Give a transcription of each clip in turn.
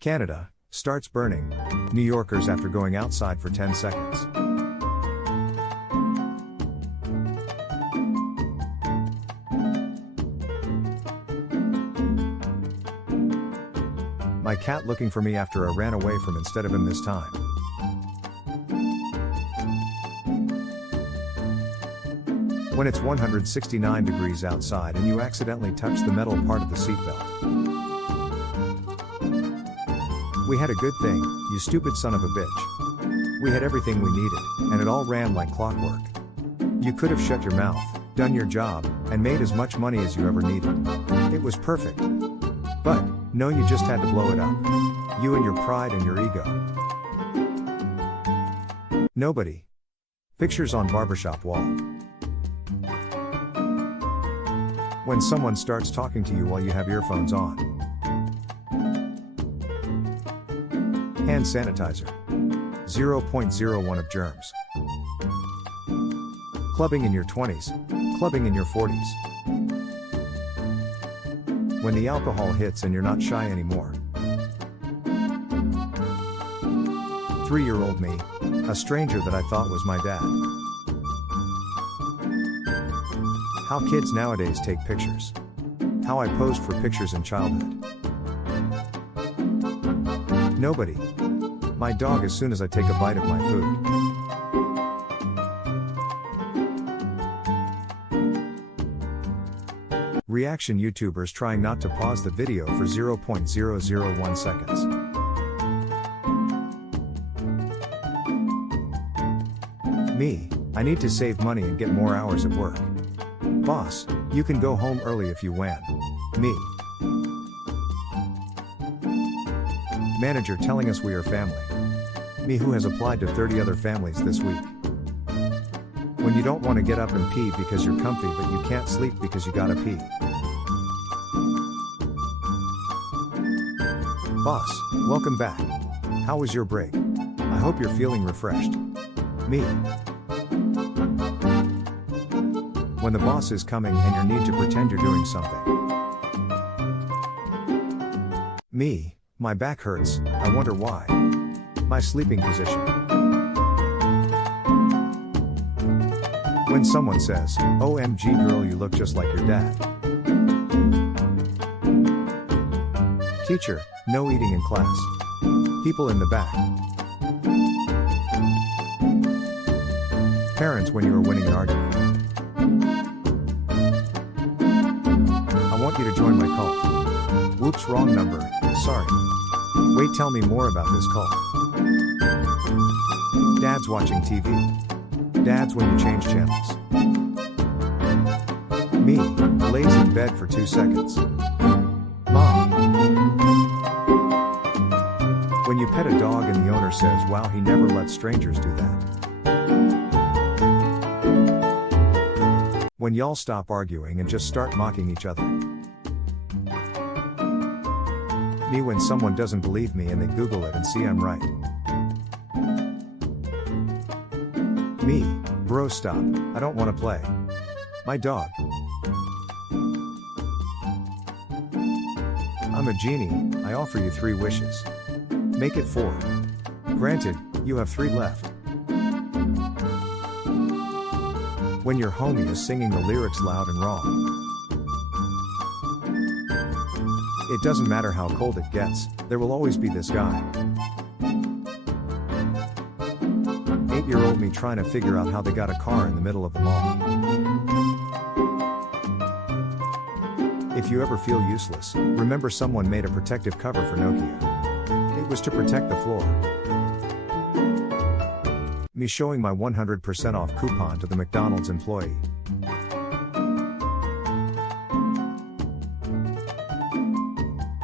Canada starts burning New Yorkers after going outside for 10 seconds. My cat looking for me after I ran away from instead of him this time. When it's 169 degrees outside and you accidentally touch the metal part of the seatbelt. We had a good thing, you stupid son of a bitch. We had everything we needed, and it all ran like clockwork. You could have shut your mouth, done your job, and made as much money as you ever needed. It was perfect. But, no, you just had to blow it up. You and your pride and your ego. Nobody. Pictures on barbershop wall. When someone starts talking to you while you have earphones on. Hand sanitizer. 0.01 of germs. Clubbing in your 20s. Clubbing in your 40s. When the alcohol hits and you're not shy anymore. 3-year-old me. A stranger that I thought was my dad. How kids nowadays take pictures. How I posed for pictures in childhood. Nobody. My dog as soon as I take a bite of my food. Reaction YouTubers trying not to pause the video for 0.001 seconds. Me, I need to save money and get more hours at work. Boss, you can go home early if you want. Me. Manager telling us we are family. Me who has applied to 30 other families this week. When you don't want to get up and pee because you're comfy but you can't sleep because you gotta pee. Boss, welcome back. How was your break? I hope you're feeling refreshed. Me. When the boss is coming and you need to pretend you're doing something. Me, my back hurts, I wonder why. My sleeping position. When someone says, OMG girl you look just like your dad. Teacher, no eating in class. People in the back. Parents when you are winning an argument. I want you to join my cult. Whoops, wrong number, sorry. Wait, tell me more about this cult. Dads watching TV. Dads when you change channels. Me, lays in bed for 2 seconds. Mom. When you pet a dog and the owner says, wow, he never lets strangers do that. When y'all stop arguing and just start mocking each other. Me when someone doesn't believe me and they Google it and see I'm right. Me, bro stop, I don't want to play. My dog. I'm a genie, I offer you 3 wishes. Make it 4. Granted, you have 3 left. When your homie is singing the lyrics loud and wrong. It doesn't matter how cold it gets, there will always be this guy. 8-year-old me trying to figure out how they got a car in the middle of the mall. If you ever feel useless, remember someone made a protective cover for Nokia. It was to protect the floor. Me showing my 100% off coupon to the McDonald's employee.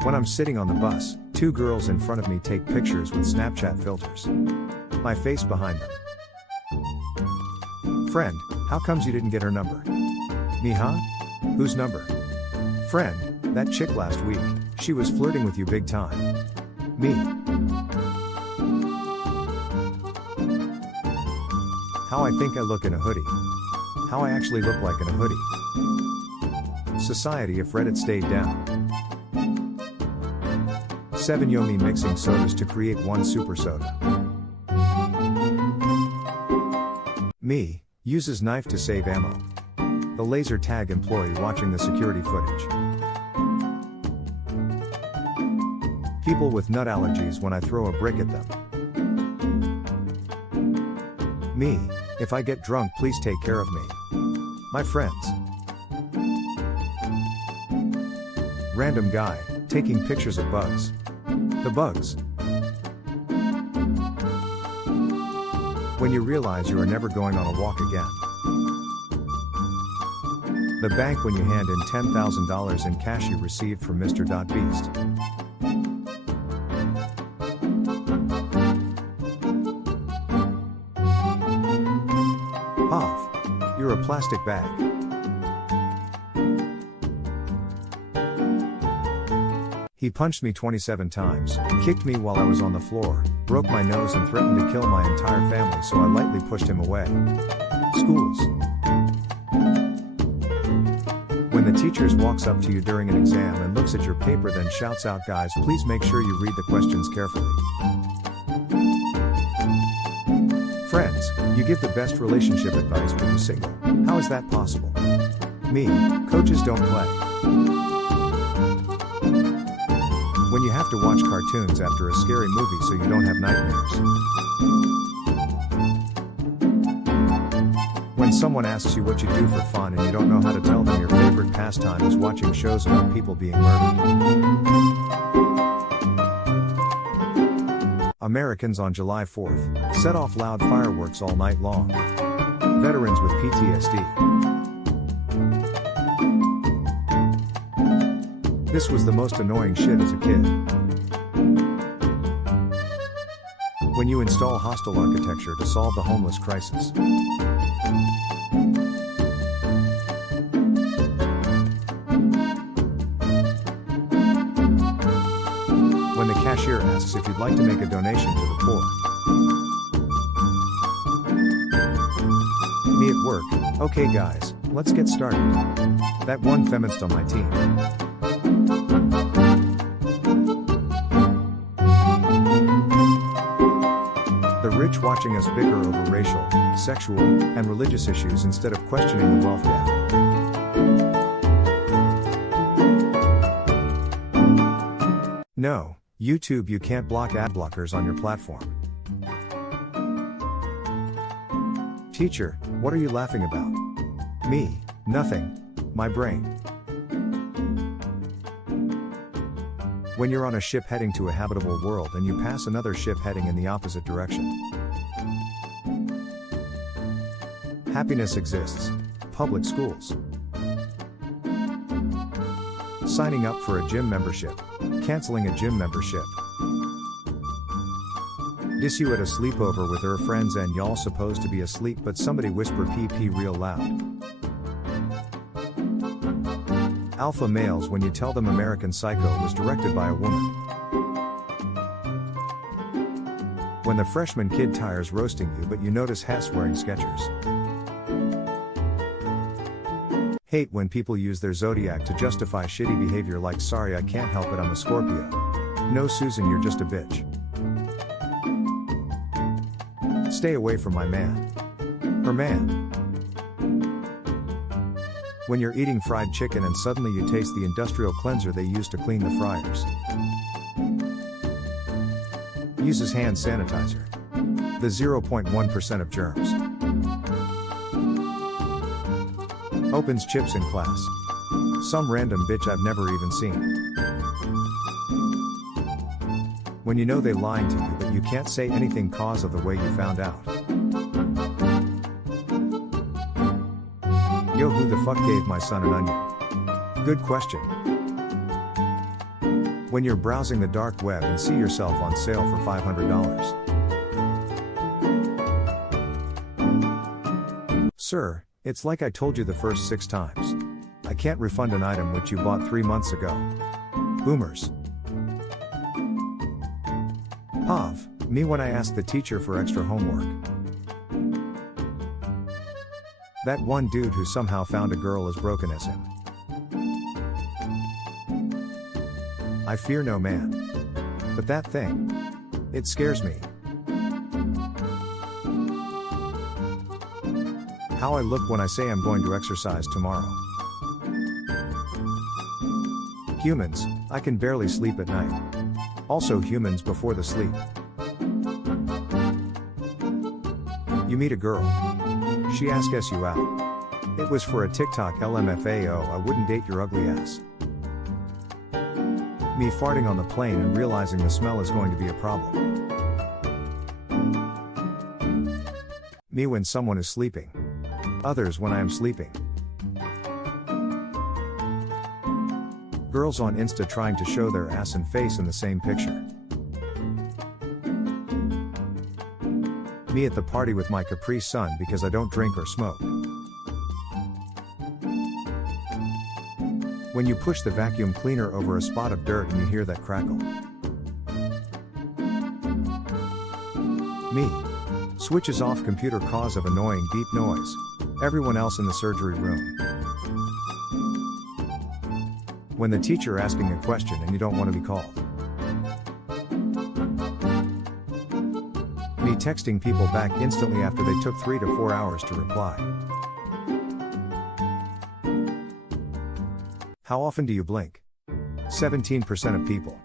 When I'm sitting on the bus, 2 girls in front of me take pictures with Snapchat filters. My face behind them. Friend, how comes you didn't get her number? Me huh? Whose number? Friend, that chick last week, she was flirting with you big time. Me. How I think I look in a hoodie. How I actually look like in a hoodie. Society if Reddit stayed down. 7 Yomi mixing sodas to create one super soda. Me, uses knife to save ammo. The laser tag employee watching the security footage. People with nut allergies when I throw a brick at them. Me, if I get drunk please take care of me. My friends. Random guy, taking pictures of bugs. The bugs. When you realize you are never going on a walk again. The bank when you hand in $10,000 in cash you received from Mr. Beast. Off. You're a plastic bag. He punched me 27 times, kicked me while I was on the floor, broke my nose and threatened to kill my entire family, so I lightly pushed him away. Schools. When the teacher walks up to you during an exam and looks at your paper then shouts out, "Guys, please make sure you read the questions carefully." Friends, you give the best relationship advice but you're single. How is that possible? Me, coaches don't play. When you have to watch cartoons after a scary movie so you don't have nightmares. When someone asks you what you do for fun and you don't know how to tell them your favorite pastime is watching shows about people being murdered. Americans on July 4th set off loud fireworks all night long. Veterans with PTSD. This was the most annoying shit as a kid. When you install hostile architecture to solve the homeless crisis. When the cashier asks if you'd like to make a donation to the poor. Me at work, "Okay guys, let's get started." That one feminist on my team. The rich watching us bicker over racial, sexual, and religious issues instead of questioning the wealth gap. No, YouTube, you can't block ad blockers on your platform. Teacher, what are you laughing about? Me, nothing. My brain. When you're on a ship heading to a habitable world and you pass another ship heading in the opposite direction. Happiness exists. Public schools. Signing up for a gym membership. Canceling a gym membership. Diss you at a sleepover with her friends and y'all supposed to be asleep but somebody whisper PP real loud. Alpha males when you tell them American Psycho was directed by a woman. When the freshman kid tires roasting you but you notice Hess wearing Skechers. Hate when people use their zodiac to justify shitty behavior like, "Sorry I can't help it, I'm a Scorpio." No Susan, you're just a bitch. Stay away from my man. Her man. When you're eating fried chicken and suddenly you taste the industrial cleanser they use to clean the fryers. Uses hand sanitizer. The 0.1% of germs. Opens chips in class. Some random bitch I've never even seen. When you know they lying to you but you can't say anything cause of the way you found out. Yo, who the fuck gave my son an onion? Good question. When you're browsing the dark web and see yourself on sale for $500. Sir, it's like I told you the first 6 times. I can't refund an item which you bought 3 months ago. Boomers. Pav, me when I ask the teacher for extra homework. That one dude who somehow found a girl as broken as him. I fear no man. But that thing, it scares me. How I look when I say I'm going to exercise tomorrow. Humans, I can barely sleep at night. Also humans before the sleep. You meet a girl. She asks you out. It was for a TikTok LMFAO, I wouldn't date your ugly ass. Me farting on the plane and realizing the smell is going to be a problem. Me when someone is sleeping. Others when I am sleeping. Girls on Insta trying to show their ass and face in the same picture. Me at the party with my Capri Sun because I don't drink or smoke. When you push the vacuum cleaner over a spot of dirt and you hear that crackle. Me. Switches off computer cause of annoying beep noise. Everyone else in the surgery room. When the teacher asking a question and you don't want to be called. Me texting people back instantly after they took 3 to 4 hours to reply. How often do you blink? 17% of people.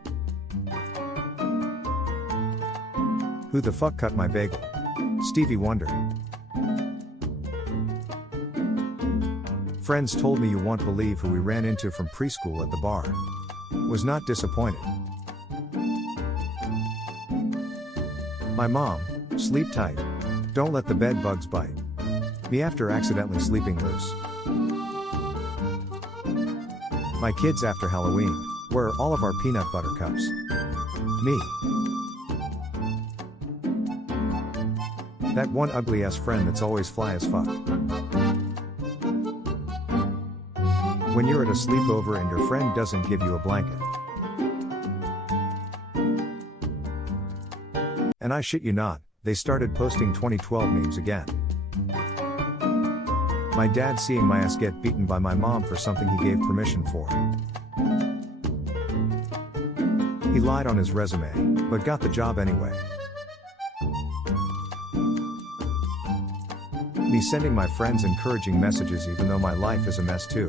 Who the fuck cut my bagel? Stevie Wonder. Friends told me you won't believe who we ran into from preschool at the bar. Was not disappointed. My mom, sleep tight. Don't let the bed bugs bite. Me after accidentally sleeping loose. My kids after Halloween. Where are all of our peanut butter cups? Me. That one ugly ass friend that's always fly as fuck. When you're at a sleepover and your friend doesn't give you a blanket. And I shit you not, they started posting 2012 memes again. My dad seeing my ass get beaten by my mom for something he gave permission for. He lied on his resume, but got the job anyway. Me sending my friends encouraging messages even though my life is a mess too.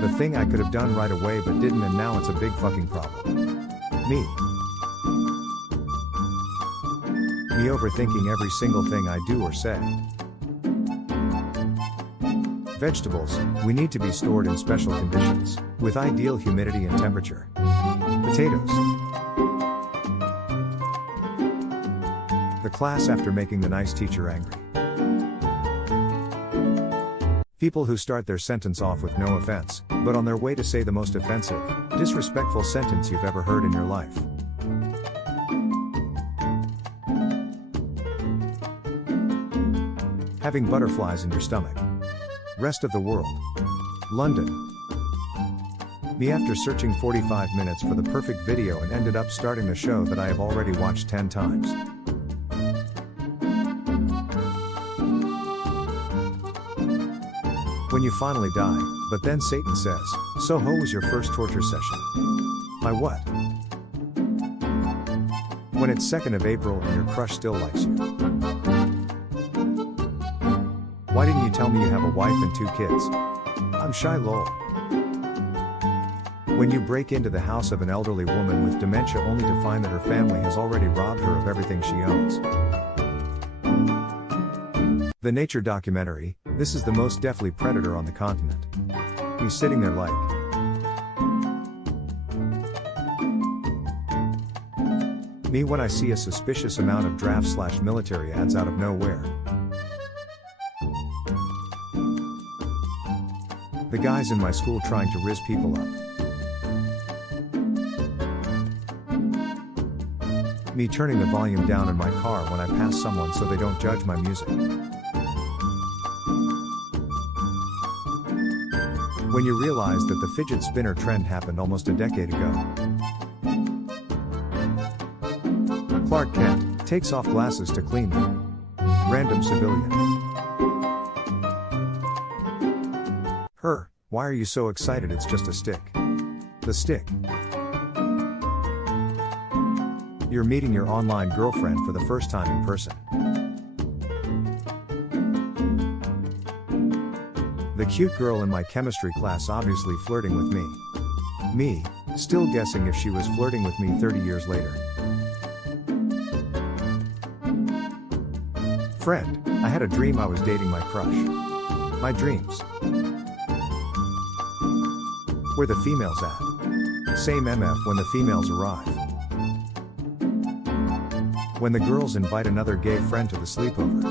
The thing I could have done right away but didn't, and now it's a big fucking problem. Me. Me overthinking every single thing I do or say. Vegetables, we need to be stored in special conditions, with ideal humidity and temperature. Potatoes. The class after making the nice teacher angry. People who start their sentence off with no offense, but on their way to say the most offensive, disrespectful sentence you've ever heard in your life. Having butterflies in your stomach. Rest of the world. London. Me after searching 45 minutes for the perfect video and ended up starting the show that I have already watched 10 times. When you finally die, but then Satan says, "So how was your first torture session?" My what? When it's 2nd of April and your crush still likes you. Why didn't you tell me you have a wife and 2 kids? I'm shy lol. When you break into the house of an elderly woman with dementia only to find that her family has already robbed her of everything she owns. The nature documentary, this is the most deathly predator on the continent. He's sitting there like. Me when I see a suspicious amount of draft/military ads out of nowhere. The guys in my school trying to rizz people up. Me turning the volume down in my car when I pass someone so they don't judge my music. When you realize that the fidget spinner trend happened almost a decade ago. Clark Kent takes off glasses to clean them. Random civilian. Her, why are you so excited? It's just a stick. The stick. You're meeting your online girlfriend for the first time in person. The cute girl in my chemistry class obviously flirting with me. Me, still guessing if she was flirting with me 30 years later. Friend, I had a dream I was dating my crush. My dreams. Where the females at? Same MF when the females arrive. When the girls invite another gay friend to the sleepover.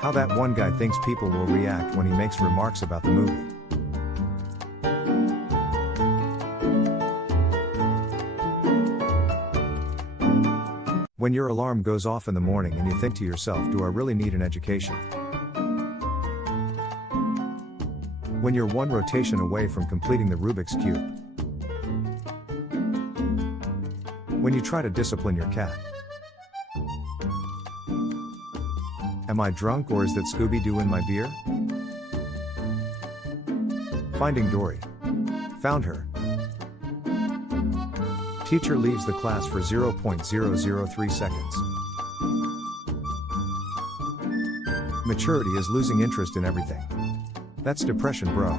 How that one guy thinks people will react when he makes remarks about the movie. When your alarm goes off in the morning and you think to yourself, do I really need an education? When you're one rotation away from completing the Rubik's Cube. When you try to discipline your cat. Am I drunk or is that Scooby-Doo in my beer? Finding Dory. Found her. Teacher leaves the class for 0.003 seconds. Maturity is losing interest in everything. That's depression, bro.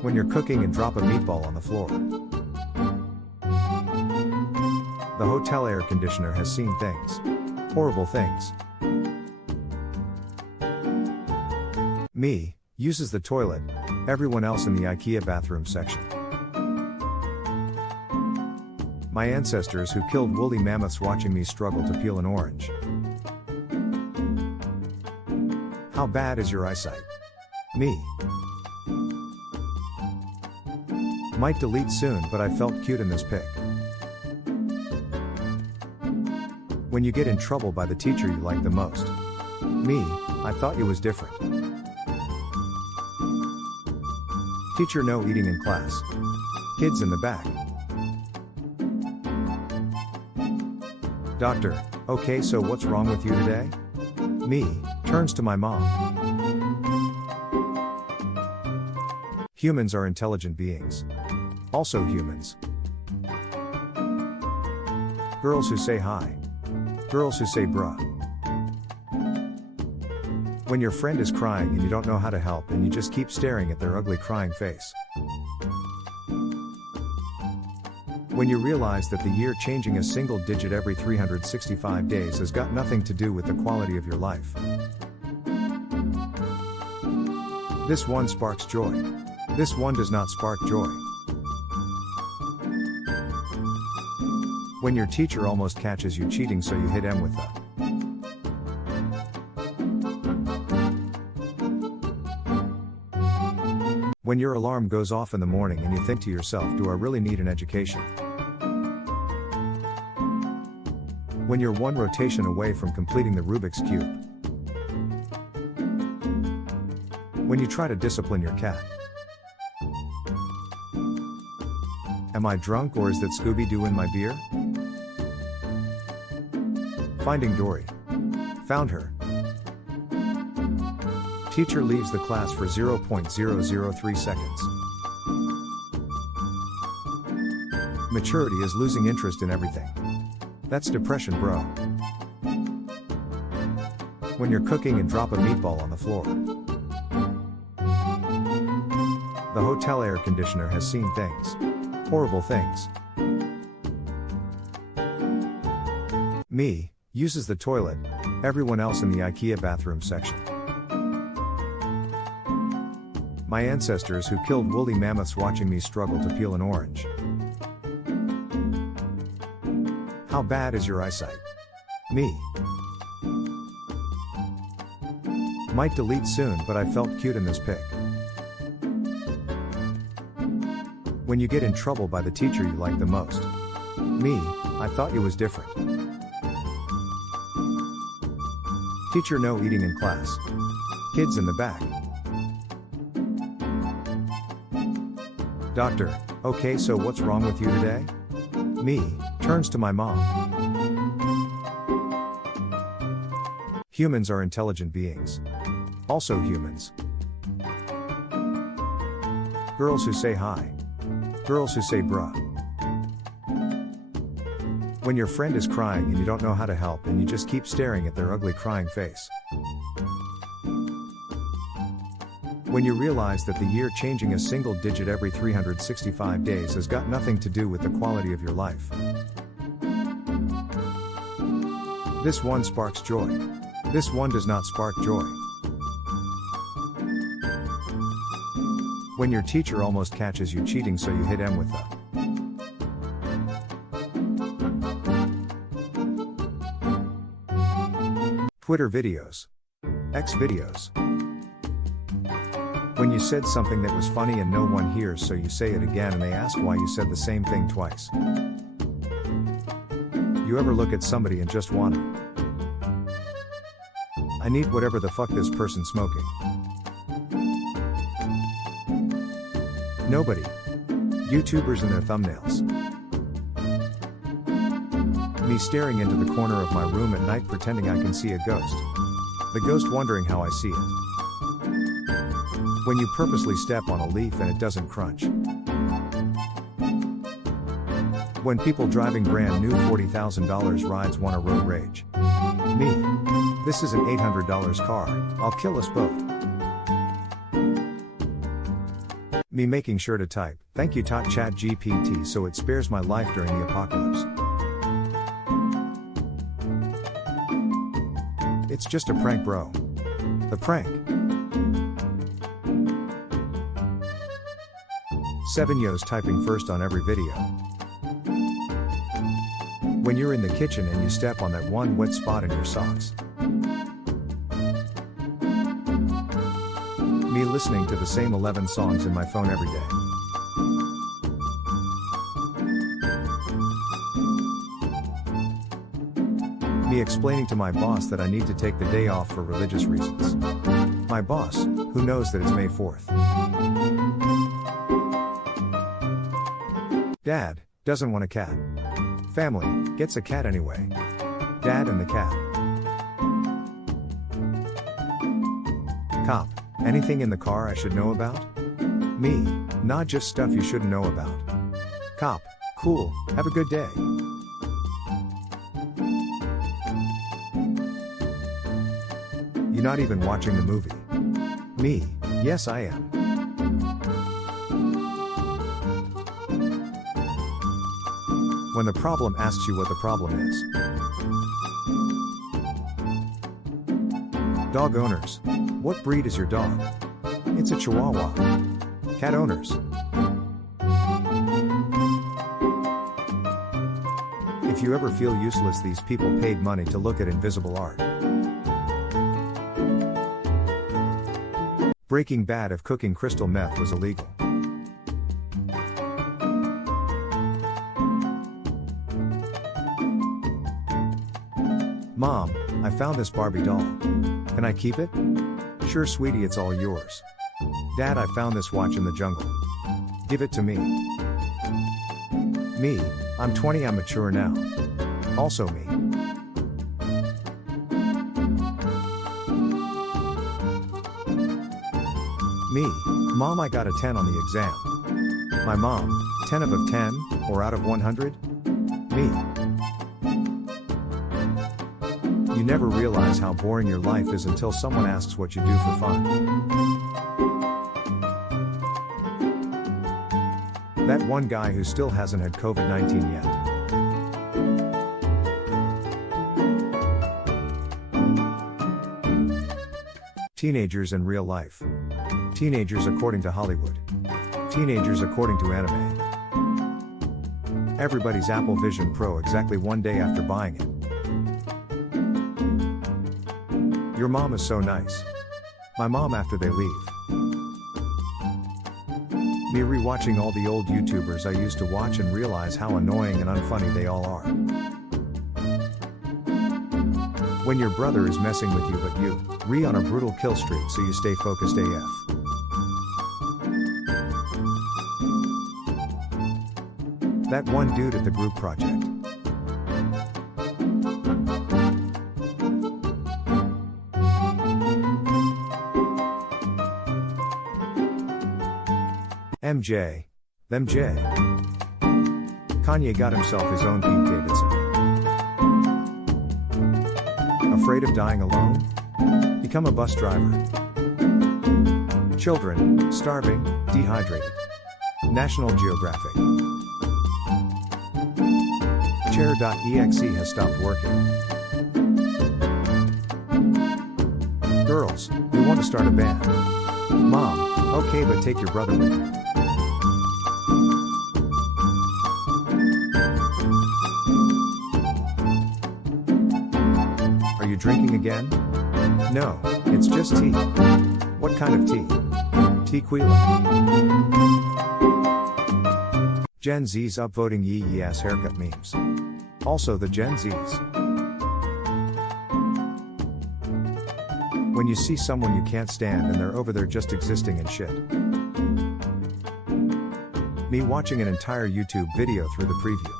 When you're cooking and drop a meatball on the floor. The hotel air conditioner has seen things. Horrible things. Me, uses the toilet. Everyone else in the IKEA bathroom section. My ancestors who killed woolly mammoths watching me struggle to peel an orange. How bad is your eyesight? Me. Might delete soon, but I felt cute in this pic. When you get in trouble by the teacher you like the most. Me, I thought you was different. Teacher no eating in class. Kids in the back. Doctor, okay, so what's wrong with you today? Me, turns to my mom. Humans are intelligent beings. Also humans. Girls who say hi. Girls who say bruh. When your friend is crying and you don't know how to help and you just keep staring at their ugly crying face. When you realize that the year changing a single digit every 365 days has got nothing to do with the quality of your life. This one sparks joy. This one does not spark joy. When your teacher almost catches you cheating so you hit M with the. When your alarm goes off in the morning and you think to yourself, do I really need an education? When you're one rotation away from completing the Rubik's Cube. When you try to discipline your cat. Am I drunk or is that Scooby-Doo in my beer? Finding Dory. Found her. Teacher leaves the class for 0.003 seconds. Maturity is losing interest in everything. That's depression, bro. When you're cooking and drop a meatball on the floor. The hotel air conditioner has seen things. Horrible things. Me, uses the toilet. Everyone else in the IKEA bathroom section. My ancestors who killed woolly mammoths watching me struggle to peel an orange. How bad is your eyesight? Me. Might delete soon, but I felt cute in this pic. When you get in trouble by the teacher you like the most. Me, I thought you was different. Teacher no eating in class. Kids in the back. Doctor, okay, so what's wrong with you today? Me, turns to my mom. Humans are intelligent beings. Also humans. Girls who say hi. Girls who say bruh. When your friend is crying and you don't know how to help and you just keep staring at their ugly crying face. When you realize that the year changing a single digit every 365 days has got nothing to do with the quality of your life. This one sparks joy. This one does not spark joy. When your teacher almost catches you cheating so you hit M with the Twitter videos. X videos. When you said something that was funny and no one hears so you say it again and they ask why you said the same thing twice. You ever look at somebody and just wanna, I need whatever the fuck this person's smoking. Nobody. YouTubers and their thumbnails. Me staring into the corner of my room at night pretending I can see a ghost. The ghost wondering how I see it. When you purposely step on a leaf and it doesn't crunch. When people driving brand new $40,000 rides wanna road rage. Me. This is an $800 car, I'll kill us both. Me making sure to type, thank you ChatGPT so it spares my life during the apocalypse. It's just a prank, bro. The prank. 7 yos typing first on every video. When you're in the kitchen and you step on that one wet spot in your socks. Me listening to the same 11 songs in my phone every day. Me explaining to my boss that I need to take the day off for religious reasons. My boss, who knows that it's May 4th. Dad, doesn't want a cat. Family, gets a cat anyway. Dad and the cat. Cop, anything in the car I should know about? Me, not just stuff you shouldn't know about. Cop, cool, have a good day. You're not even watching the movie. Me, yes I am. When the problem asks you what the problem is. Dog owners. What breed is your dog? It's a Chihuahua. Cat owners. If you ever feel useless, these people paid money to look at invisible art. Breaking Bad if cooking crystal meth was illegal. Mom, I found this Barbie doll. Can I keep it? Sure sweetie, it's all yours. Dad, I found this watch in the jungle. Give it to me. Me, I'm 20, I'm mature now. Also me. Me, Mom, I got a 10 on the exam. My mom, 10 of 10, or out of 100? Me. You never realize how boring your life is until someone asks what you do for fun. That one guy who still hasn't had COVID-19 yet. Teenagers in real life. Teenagers according to Hollywood. Teenagers according to anime. Everybody's Apple Vision Pro exactly one day after buying it. Your mom is so nice. My mom after they leave. Me rewatching all the old YouTubers I used to watch and realize how annoying and unfunny they all are. When your brother is messing with you but you on a brutal kill streak so you stay focused AF. That one dude at the group project. MJ. Them J. Kanye got himself his own Pete Davidson. Afraid of dying alone? Become a bus driver. Children, starving, dehydrated. National Geographic. Chair.exe has stopped working. Girls, we want to start a band. Mom, okay, but take your brother with you. Are you drinking again? No, it's just tea. What kind of tea? Tequila. Gen Z's upvoting yee ass haircut memes. Also the Gen Z's. When you see someone you can't stand and they're over there just existing and shit. Me watching an entire YouTube video through the preview.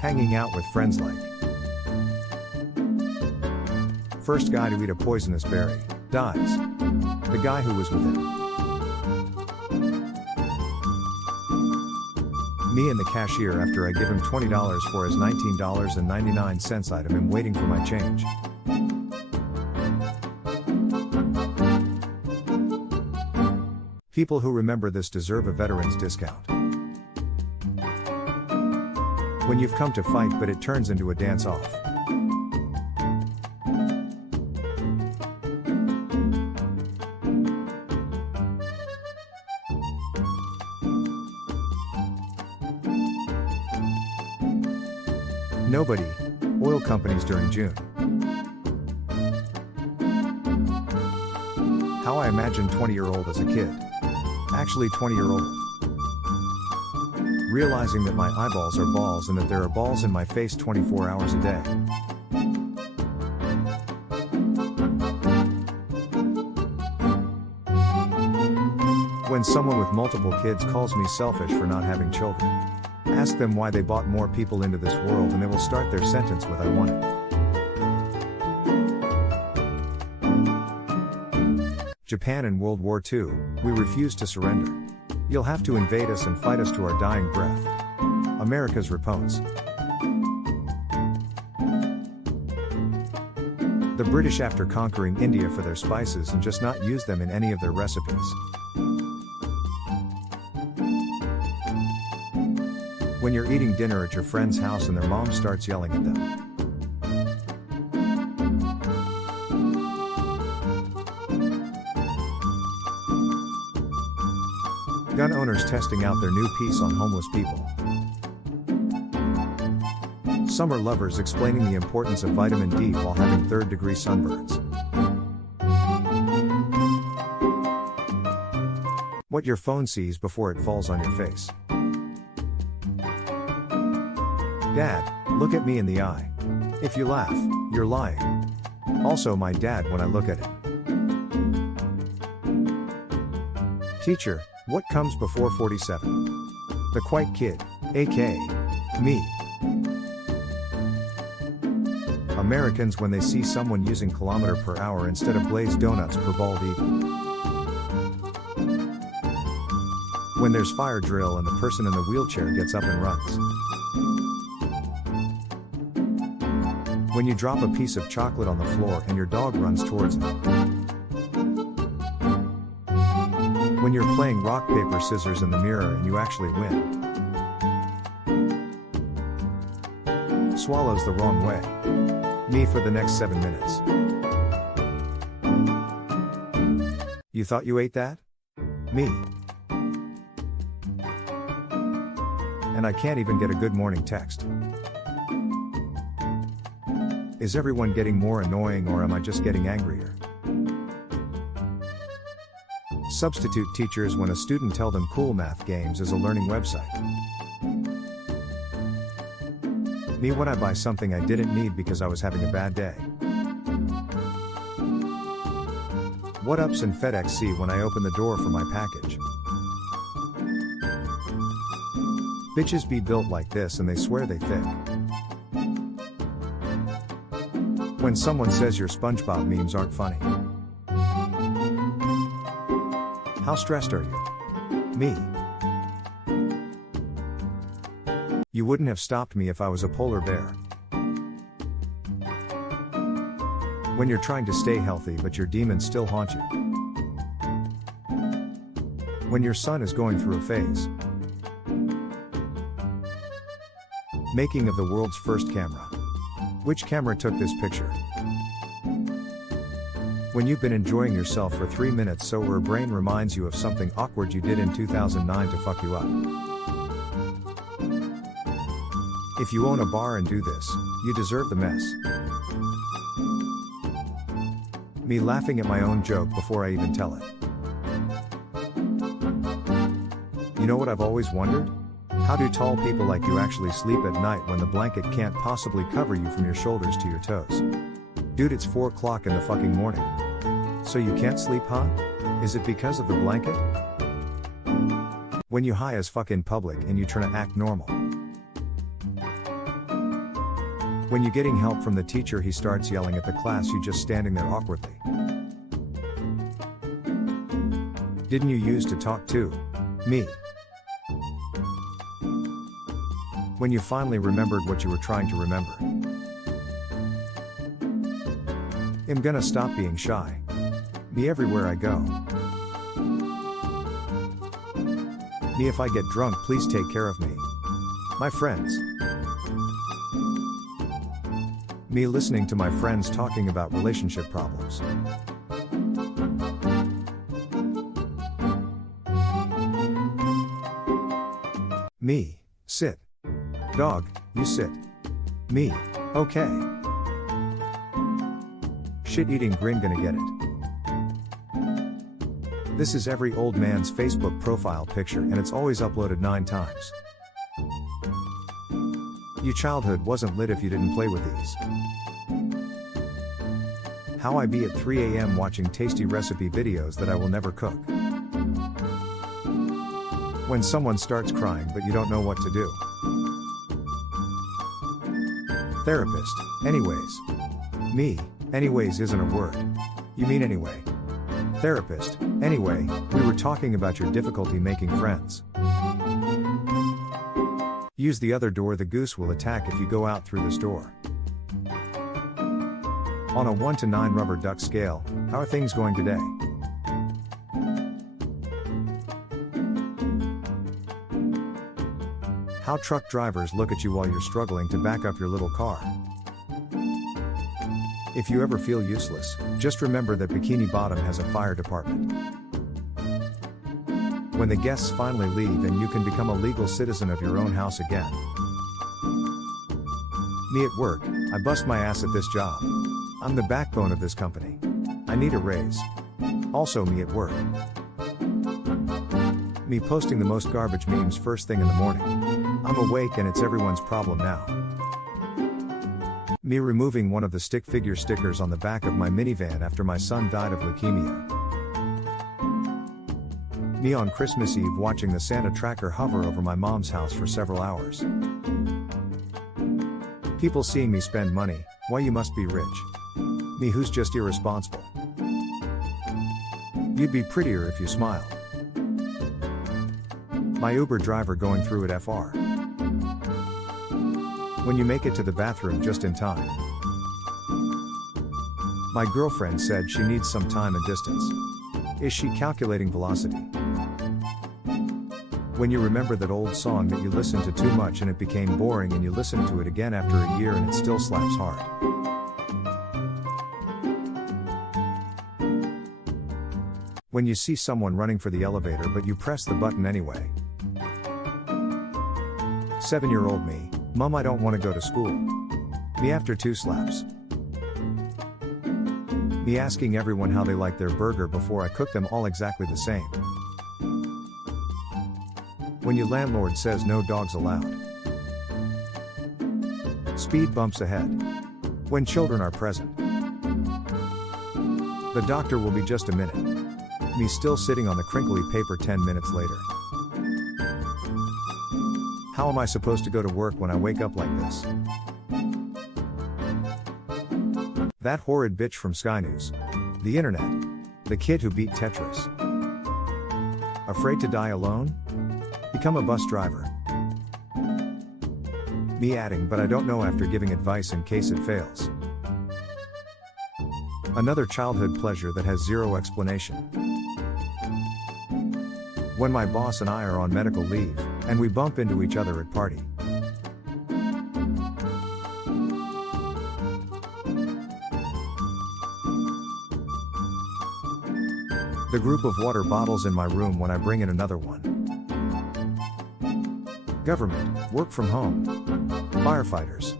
Hanging out with friends like. First guy to eat a poisonous berry, dies. The guy who was with him. Me and the cashier after I give him $20 for his $19.99 item and waiting for my change. People who remember this deserve a veteran's discount. When you've come to fight but it turns into a dance-off. Nobody. Oil companies during June. How I imagined 20-year-old as a kid. Actually 20-year-old. Realizing that my eyeballs are balls and that there are balls in my face 24 hours a day. When someone with multiple kids calls me selfish for not having children. Ask them why they bought more people into this world and they will start their sentence with I want it. Japan in World War II, we refuse to surrender. You'll have to invade us and fight us to our dying breath. America's response. The British after conquering India for their spices and just not use them in any of their recipes. When you're eating dinner at your friend's house and their mom starts yelling at them. Gun owners testing out their new piece on homeless people. Summer lovers explaining the importance of vitamin D while having third-degree sunburns. What your phone sees before it falls on your face. Dad, look at me in the eye. If you laugh, you're lying. Also my dad when I look at him. Teacher, what comes before 47? The Quite Kid, aka me. Americans when they see someone using kilometer per hour instead of glazed donuts per bald eagle. When there's fire drill and the person in the wheelchair gets up and runs. When you drop a piece of chocolate on the floor and your dog runs towards it. When you're playing rock, paper, scissors in the mirror and you actually win. Swallows the wrong way. Me for the next 7 minutes. You thought you ate that? Me. And I can't even get a good morning text. Is everyone getting more annoying or am I just getting angrier? Substitute teachers when a student tell them Cool Math Games is a learning website. Me when I buy something I didn't need because I was having a bad day. What ups in FedEx when I open the door for my package. Bitches be built like this and they swear they thick. When someone says your SpongeBob memes aren't funny. How stressed are you? Me. You wouldn't have stopped me if I was a polar bear. When you're trying to stay healthy but your demons still haunt you. When your son is going through a phase. Making of the world's first camera. Which camera took this picture? When you've been enjoying yourself for 3 minutes so your brain reminds you of something awkward you did in 2009 to fuck you up. If you own a bar and do this, you deserve the mess. Me laughing at my own joke before I even tell it. You know what I've always wondered? How do tall people like you actually sleep at night when the blanket can't possibly cover you from your shoulders to your toes? Dude, it's 4 o'clock in the fucking morning. So you can't sleep, huh? Is it because of the blanket? When you high as fuck in public and you try to act normal. When you're getting help from the teacher, he starts yelling at the class, you just standing there awkwardly. Didn't you used to talk to me? When you finally remembered what you were trying to remember. I'm gonna stop being shy. Me everywhere I go. Me if I get drunk, please take care of me. My friends. Me listening to my friends talking about relationship problems. Me, sit. Dog, you sit. Me, okay. Shit-eating grin, gonna get it. This is every old man's Facebook profile picture and it's always uploaded 9 times. Your childhood wasn't lit if you didn't play with these. How I be at 3 a.m. watching tasty recipe videos that I will never cook. When someone starts crying but you don't know what to do. Therapist, anyways. Me, anyways isn't a word. You mean anyway. Therapist, anyway, we were talking about your difficulty making friends. Use the other door, the goose will attack if you go out through this door. On a 1 to 9 rubber duck scale, how are things going today? How truck drivers look at you while you're struggling to back up your little car. If you ever feel useless, just remember that Bikini Bottom has a fire department. When the guests finally leave and you can become a legal citizen of your own house again. Me at work, I bust my ass at this job. I'm the backbone of this company. I need a raise. Also me at work. Me posting the most garbage memes first thing in the morning. I'm awake and it's everyone's problem now. Me removing one of the stick figure stickers on the back of my minivan after my son died of leukemia. Me on Christmas Eve watching the Santa tracker hover over my mom's house for several hours. People seeing me spend money, why you must be rich. Me who's just irresponsible. You'd be prettier if you smiled. My Uber driver going through at FR. When you make it to the bathroom just in time. My girlfriend said she needs some time and distance. Is she calculating velocity? When you remember that old song that you listened to too much and it became boring and you listen to it again after a year and it still slaps hard. When you see someone running for the elevator but you press the button anyway. 7-year-old me, Mom, I don't want to go to school. Me after 2 slaps. Me asking everyone how they like their burger before I cook them all exactly the same. When your landlord says no dogs allowed. Speed bumps ahead. When children are present. The doctor will be just a minute. Me still sitting on the crinkly paper 10 minutes later. How am I supposed to go to work when I wake up like this? That horrid bitch from Sky News. The internet. The kid who beat Tetris. Afraid to die alone? Become a bus driver. Me adding, but I don't know after giving advice in case it fails. Another childhood pleasure that has zero explanation. When my boss and I are on medical leave, and we bump into each other at party. The group of water bottles in my room when I bring in another one. Government, work from home. Firefighters.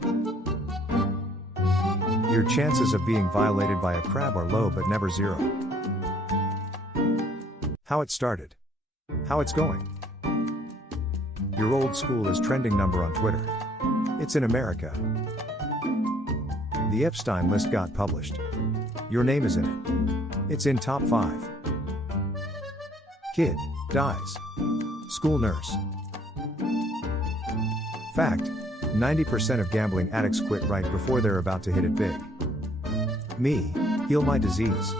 Your chances of being violated by a crab are low but never zero. How it started. How it's going. Your old school is trending number on Twitter. It's in America. The Epstein list got published. Your name is in it. It's in top 5. Kid dies. School nurse. Fact, 90% of gambling addicts quit right before they're about to hit it big. Me, heal my disease.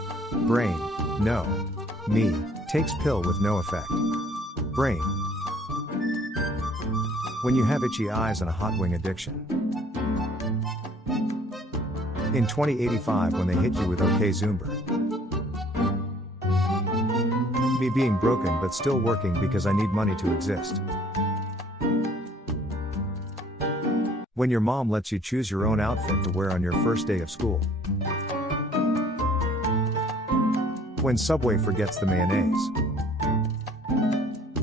Brain, no. Me, takes pill with no effect. Brain. When you have itchy eyes and a hot wing addiction. In 2085 when they hit you with OK Zumba. Me being broken but still working because I need money to exist. When your mom lets you choose your own outfit to wear on your first day of school. When Subway forgets the mayonnaise.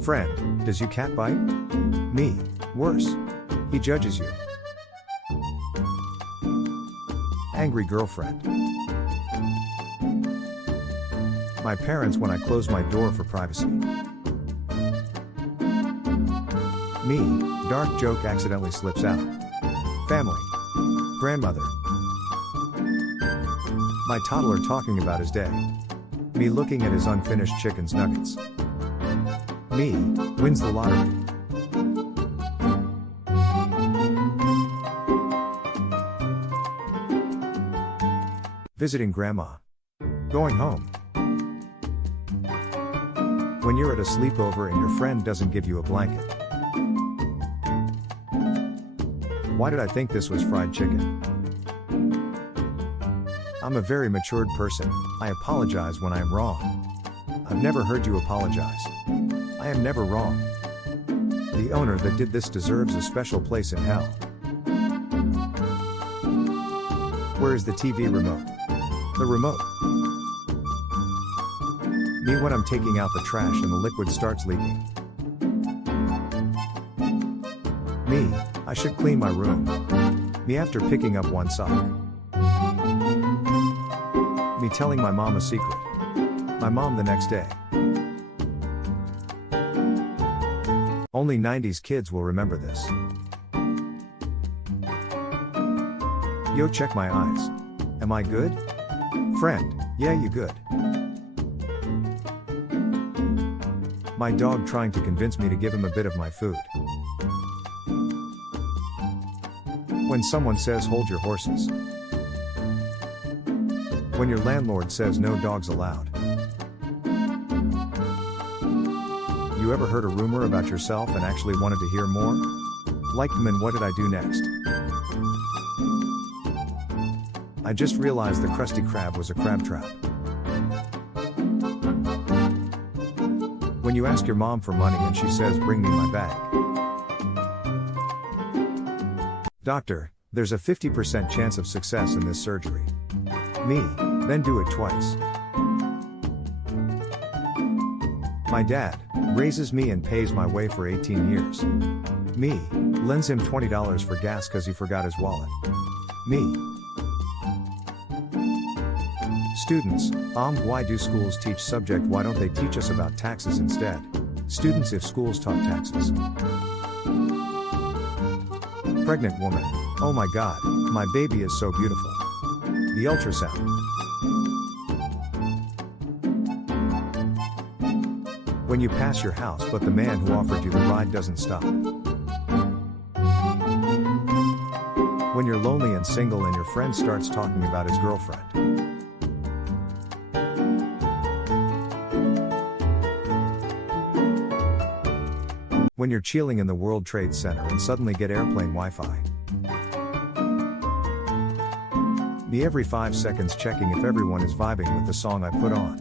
Friend, does you cat bite? Me, worse. He judges you. Angry girlfriend. My parents when I close my door for privacy. Me, dark joke accidentally slips out. Family. Grandmother. My toddler talking about his day. Me looking at his unfinished chicken's nuggets. Me, wins the lottery. Visiting grandma. Going home. When you're at a sleepover and your friend doesn't give you a blanket. Why did I think this was fried chicken? I'm a very matured person. I apologize when I am wrong. I've never heard you apologize. I am never wrong. The owner that did this deserves a special place in hell. Where is the TV remote? The remote. Me when I'm taking out the trash and the liquid starts leaking. Me, I should clean my room. Me after picking up one sock. Me telling my mom a secret. My mom the next day. Only 90s kids will remember this. Yo, check my eyes. Am I good? Friend, yeah, you good. My dog trying to convince me to give him a bit of my food. When someone says hold your horses. When your landlord says no dogs allowed. You ever heard a rumor about yourself and actually wanted to hear more? Like them and what did I do next? I just realized the Krusty Krab was a crab trap. When you ask your mom for money and she says bring me my bag. Doctor, there's a 50% chance of success in this surgery. Me, then do it twice. My dad, raises me and pays my way for 18 years. Me, lends him $20 for gas cause he forgot his wallet. Me. Students, why do schools teach subject? Why don't they teach us about taxes instead? Students, if schools taught taxes. Pregnant woman, oh my god, my baby is so beautiful. The ultrasound. When you pass your house but the man who offered you the ride doesn't stop. When you're lonely and single and your friend starts talking about his girlfriend. When you're chilling in the World Trade Center and suddenly get airplane Wi-Fi. Me every 5 seconds checking if everyone is vibing with the song I put on.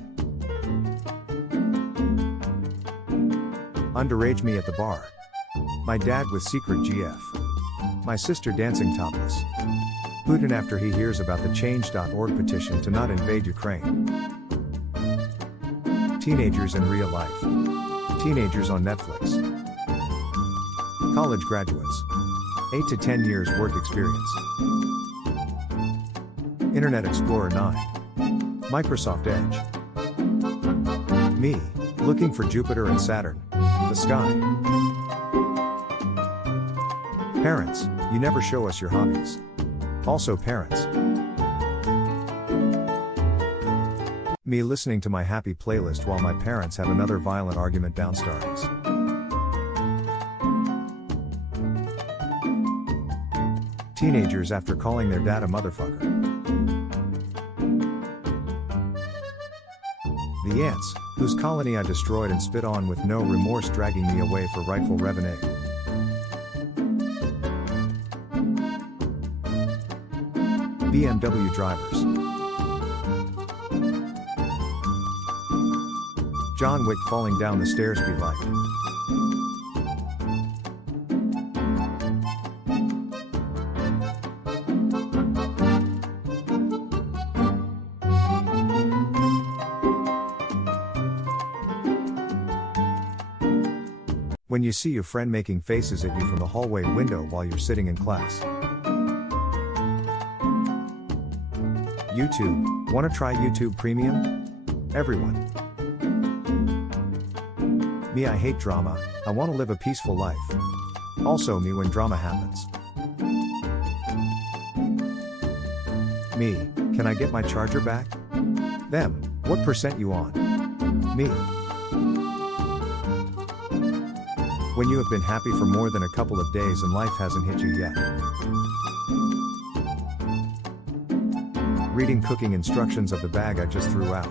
Underage me at the bar. My dad with secret GF. My sister dancing topless. Putin after he hears about the change.org petition to not invade Ukraine. Teenagers in real life. Teenagers on Netflix. College graduates. 8 to 10 years work experience. Internet Explorer 9. Microsoft Edge. Me, looking for Jupiter and Saturn. The sky. Parents, you never show us your hobbies. Also parents. Me listening to my happy playlist while my parents have another violent argument downstairs. Teenagers after calling their dad a motherfucker. The ants, whose colony I destroyed and spit on with no remorse dragging me away for rightful revenue. BMW drivers. John Wick falling down the stairs be like. When you see your friend making faces at you from the hallway window while you're sitting in class. YouTube, wanna try YouTube Premium? Everyone. Me, I hate drama, I wanna live a peaceful life. Also me when drama happens. Me, can I get my charger back? Them, what percent you on? Me. When you have been happy for more than a couple of days and life hasn't hit you yet. Reading cooking instructions of the bag I just threw out.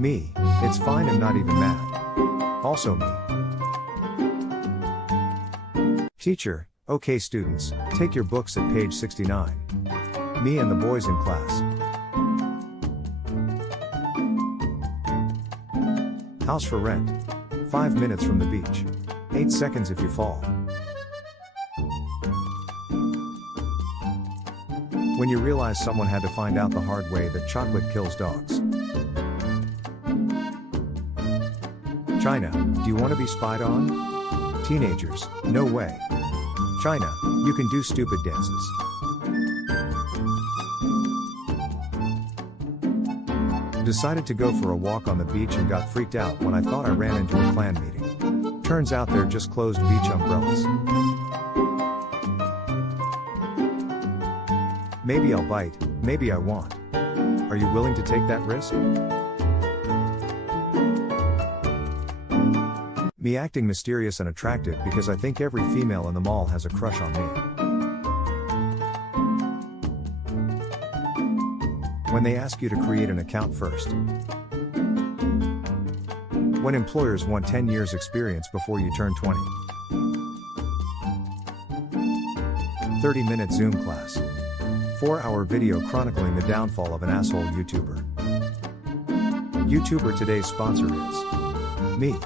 Me, it's fine and not even mad. Also me. Teacher, okay students, take your books at page 69. Me and the boys in class. House for rent. 5 minutes from the beach. 8 seconds if you fall. When you realize someone had to find out the hard way that chocolate kills dogs. China, do you want to be spied on? Teenagers, no way. China, you can do stupid dances. Decided to go for a walk on the beach and got freaked out when I thought I ran into a clan meeting. Turns out they're just closed beach umbrellas. Maybe I'll bite, maybe I won't. Are you willing to take that risk? Me acting mysterious and attractive because I think every female in the mall has a crush on me. When they ask you to create an account first. When employers want 10 years experience before you turn 20. 30-minute Zoom class. 4-hour video chronicling the downfall of an asshole YouTuber. YouTuber today's sponsor is me.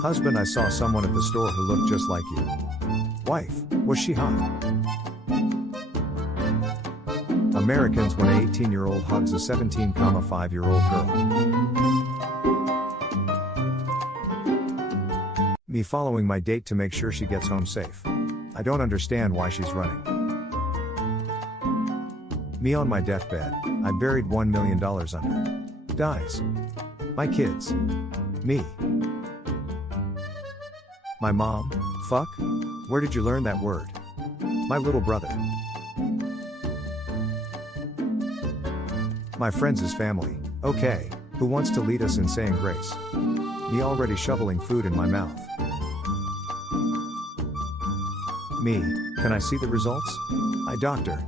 Husband, I saw someone at the store who looked just like you. Wife, was she hot? Americans when an 18-year-old hugs a 17,5-year-old girl. Me following my date to make sure she gets home safe. I don't understand why she's running. Me on my deathbed, I buried $1 million under. Dies. My kids. Me. My mom, fuck? Where did you learn that word? My little brother. My friends' family, okay, who wants to lead us in saying grace? Me already shoveling food in my mouth. Me, can I see the results? I doctor.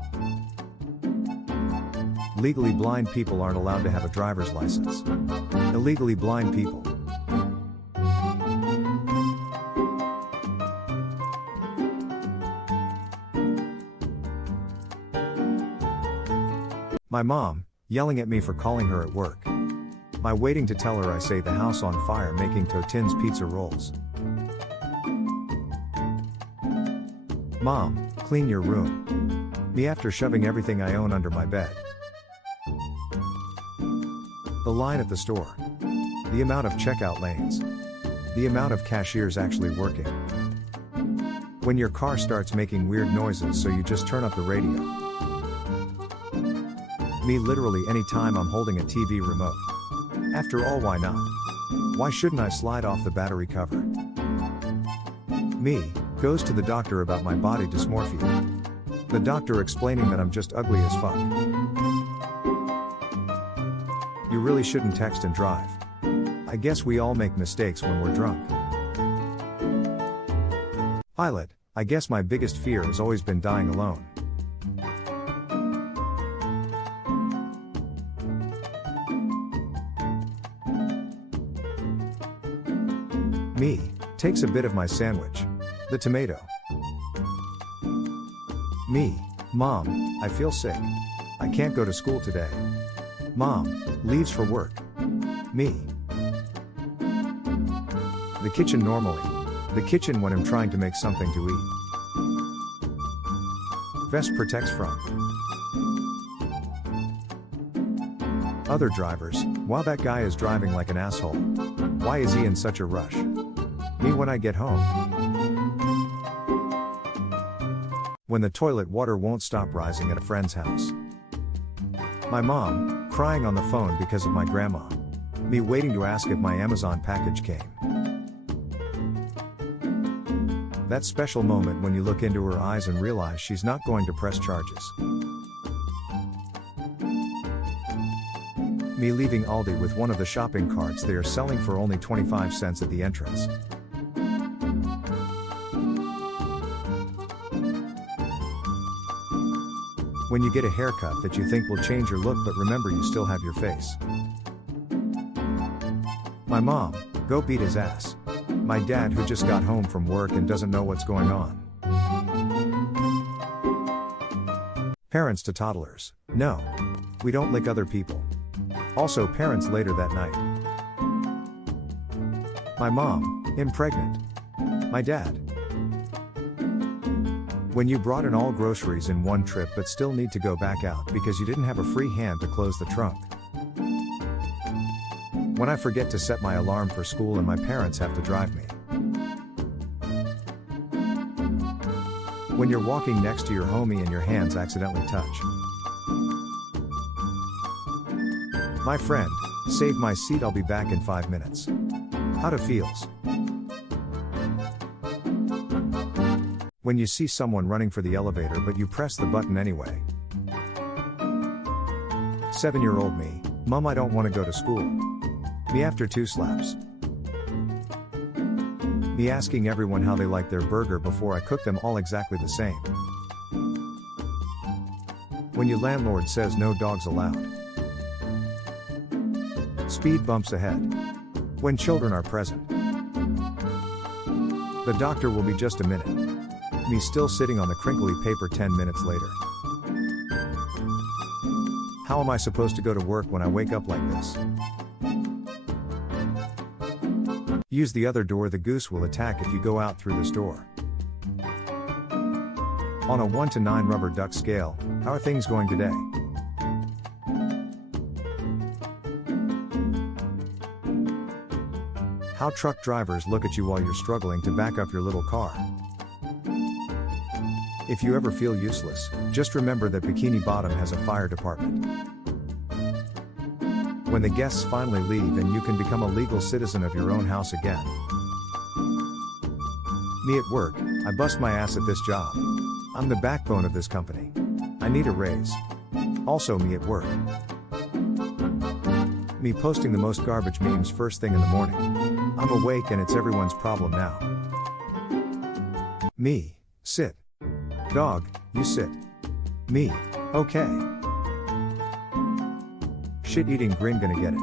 Legally blind people aren't allowed to have a driver's license. Illegally blind people. My mom, yelling at me for calling her at work. My waiting to tell her I say the house on fire making Totin's pizza rolls. Mom, clean your room. Me after shoving everything I own under my bed. The line at the store. The amount of checkout lanes. The amount of cashiers actually working. When your car starts making weird noises so you just turn up the radio. Me literally anytime I'm holding a TV remote. After all, why not? Why shouldn't I slide off the battery cover? Me, goes to the doctor about my body dysmorphia. The doctor explaining that I'm just ugly as fuck. You really shouldn't text and drive. I guess we all make mistakes when we're drunk. Pilot, I guess my biggest fear has always been dying alone. Me, takes a bit of my sandwich. The tomato. Me, Mom, I feel sick. I can't go to school today. Mom, leaves for work. Me. The kitchen normally. The kitchen when I'm trying to make something to eat. Vest protects from other drivers. Wow, that guy is driving like an asshole. Why is he in such a rush? Me when I get home. When the toilet water won't stop rising at a friend's house. My mom, crying on the phone because of my grandma. Me waiting to ask if my Amazon package came. That special moment when you look into her eyes and realize she's not going to press charges. Me leaving Aldi with one of the shopping carts they are selling for only 25 cents at the entrance. When you get a haircut that you think will change your look but remember you still have your face. My mom, go beat his ass. My dad who just got home from work and doesn't know what's going on. Parents to toddlers, no. We don't lick other people. Also parents later that night. My mom, impregnant. My dad. When you brought in all groceries in one trip but still need to go back out because you didn't have a free hand to close the trunk. When I forget to set my alarm for school and my parents have to drive me. When you're walking next to your homie and your hands accidentally touch. My friend, save my seat, I'll be back in 5 minutes. How it feels. When you see someone running for the elevator but you press the button anyway. 7-year-old me, Mom, I don't want to go to school. Me after 2 slaps. Me asking everyone how they like their burger before I cook them all exactly the same. When your landlord says no dogs allowed. Speed bumps ahead. When children are present. The doctor will be just a minute. Me still sitting on the crinkly paper 10 minutes later. How am I supposed to go to work when I wake up like this? Use the other door, the goose will attack if you go out through this door. On a 1 to 9 rubber duck scale, how are things going today? How truck drivers look at you while you're struggling to back up your little car. If you ever feel useless, just remember that Bikini Bottom has a fire department. When the guests finally leave and you can become a legal citizen of your own house again. Me at work, I bust my ass at this job. I'm the backbone of this company. I need a raise. Also me at work. Me posting the most garbage memes first thing in the morning. I'm awake and it's everyone's problem now. Me, sit. Dog, you sit. Me, okay. Shit-eating grin gonna get it.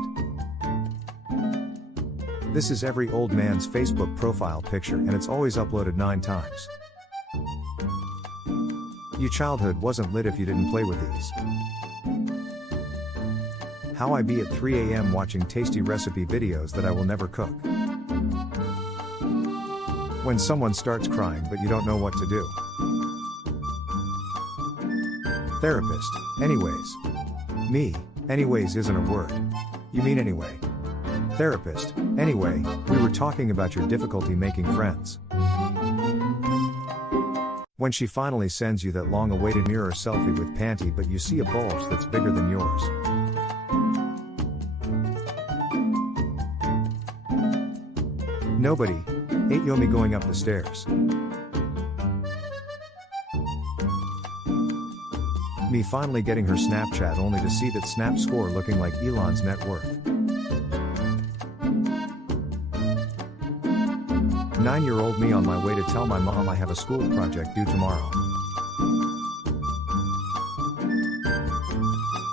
This is every old man's Facebook profile picture and it's always uploaded 9 times. Your childhood wasn't lit if you didn't play with these. How I be at 3 a.m. watching tasty recipe videos that I will never cook. When someone starts crying but you don't know what to do. Therapist, anyways. Me, anyways isn't a word. You mean anyway. Therapist, anyway, we were talking about your difficulty making friends. When she finally sends you that long-awaited mirror selfie with panty but you see a bulge that's bigger than yours. Nobody, ate Yomi going up the stairs. Me finally getting her Snapchat only to see that Snap score looking like Elon's net worth. 9-year-old me on my way to tell my mom I have a school project due tomorrow.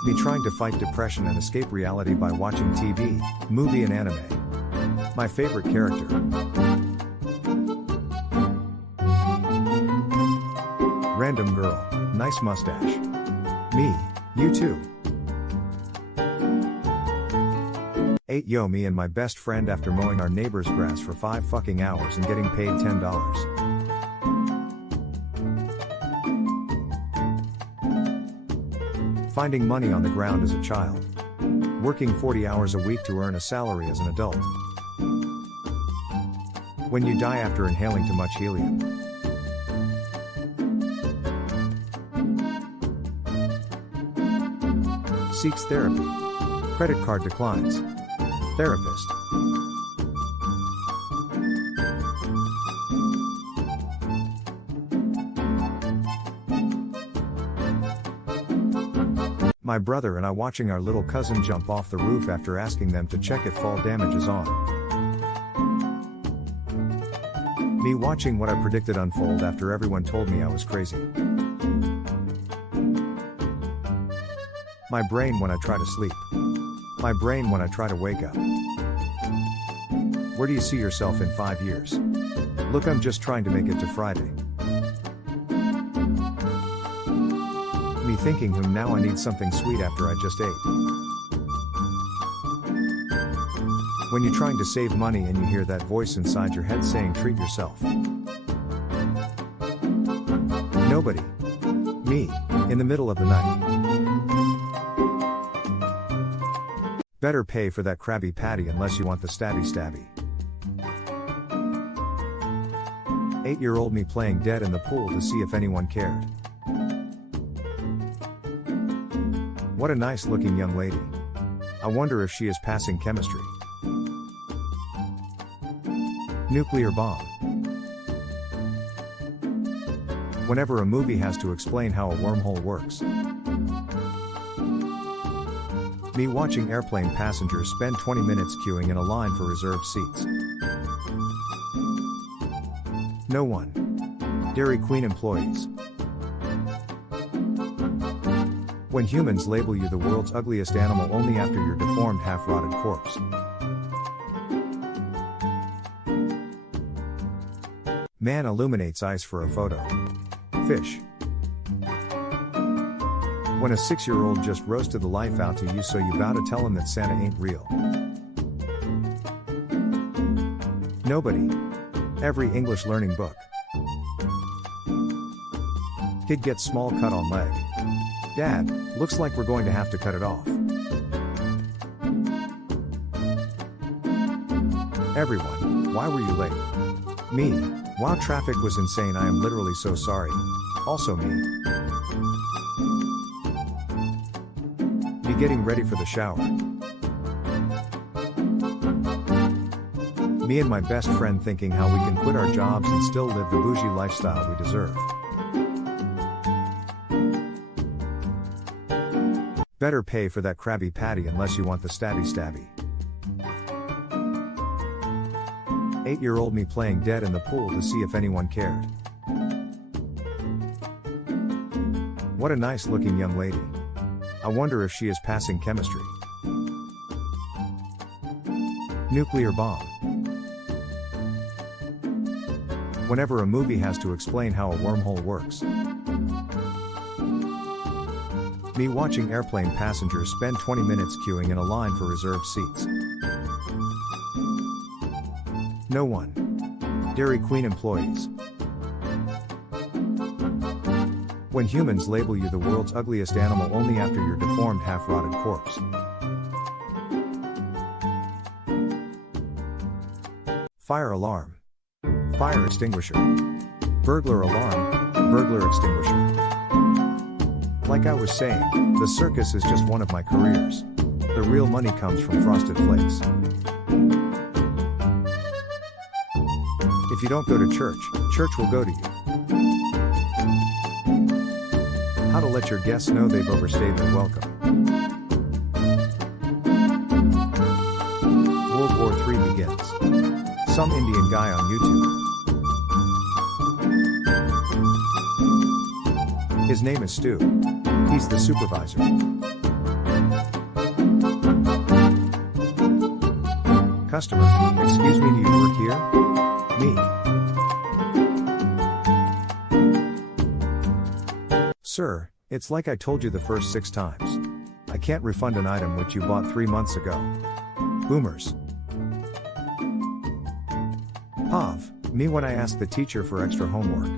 Me trying to fight depression and escape reality by watching TV, movie and anime. My favorite character. Random girl, nice mustache. Me, you too. Ate yo me and my best friend after mowing our neighbor's grass for 5 fucking hours and getting paid $10. Finding money on the ground as a child. Working 40 hours a week to earn a salary as an adult. When you die after inhaling too much helium. Seeks therapy. Credit card declines. Therapist. My brother and I watching our little cousin jump off the roof after asking them to check if fall damage is on. Me watching what I predicted unfold after everyone told me I was crazy. My brain when I try to sleep. My brain when I try to wake up. Where do you see yourself in 5 years? Look, I'm just trying to make it to Friday. Me thinking now I need something sweet after I just ate. When you're trying to save money and you hear that voice inside your head saying treat yourself. Nobody. Me, in the middle of the night. Better pay for that Krabby Patty unless you want the stabby stabby. 8-year-old me playing dead in the pool to see if anyone cared. What a nice looking young lady. I wonder if she is passing chemistry. Nuclear bomb. Whenever a movie has to explain how a wormhole works. Me watching airplane passengers spend 20 minutes queuing in a line for reserved seats. No one. Dairy Queen employees. When humans label you the world's ugliest animal only after your deformed half-rotted corpse. Man illuminates ice for a photo. Fish. When a 6-year-old just roasted the life out to you so you vow to tell him that Santa ain't real. Nobody. Every English learning book. Kid gets small cut on leg. Dad, looks like we're going to have to cut it off. Everyone, why were you late? Me, wow, traffic was insane, I am literally so sorry. Also me. Me getting ready for the shower. Me and my best friend thinking how we can quit our jobs and still live the bougie lifestyle we deserve. Better pay for that Krabby Patty unless you want the stabby stabby. 8-year-old me playing dead in the pool to see if anyone cared. What a nice looking young lady. I wonder if she is passing chemistry. Nuclear bomb. Whenever a movie has to explain how a wormhole works. Me watching airplane passengers spend 20 minutes queuing in a line for reserved seats. No one. Dairy Queen employees. When humans label you the world's ugliest animal only after your deformed half-rotted corpse. Fire alarm. Fire extinguisher. Burglar alarm. Burglar extinguisher. Like I was saying, the circus is just one of my careers. The real money comes from Frosted Flakes. If you don't go to church, church will go to you. How to let your guests know they've overstayed their welcome. World War III begins. Some Indian guy on YouTube. His name is Stu. He's the supervisor. Customer, excuse me, do you work here? Me. Sir, it's like I told you the first 6 times. I can't refund an item which you bought 3 months ago. Boomers. Pav, me when I asked the teacher for extra homework.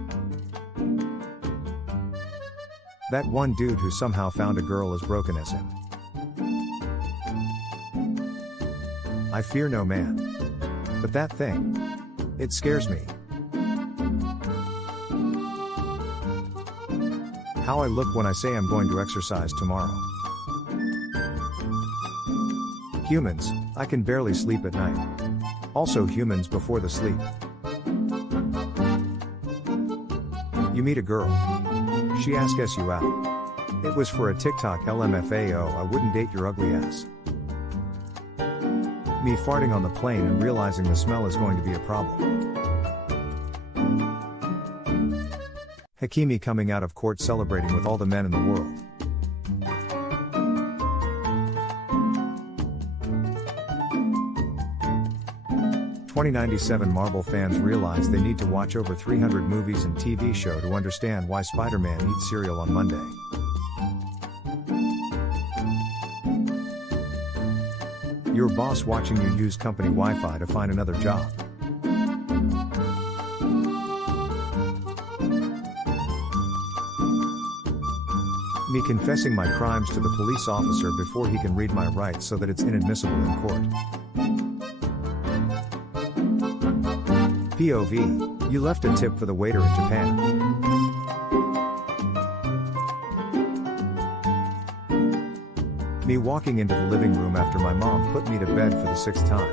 That one dude who somehow found a girl as broken as him. I fear no man. But that thing. It scares me. How I look when I say I'm going to exercise tomorrow. Humans, I can barely sleep at night. Also humans before the sleep. You meet a girl. She asks you out. It was for a TikTok LMFAO, I wouldn't date your ugly ass. Me farting on the plane and realizing the smell is going to be a problem. Hakimi coming out of court celebrating with all the men in the world. "2097 Marvel fans realize they need to watch over 300 movies and TV show to understand why Spider-Man eats cereal on Monday. Your boss watching you use company Wi-Fi to find another job. Me confessing my crimes to the police officer before he can read my rights so that it's inadmissible in court. POV, you left a tip for the waiter in Japan. Me walking into the living room after my mom put me to bed for the 6th time.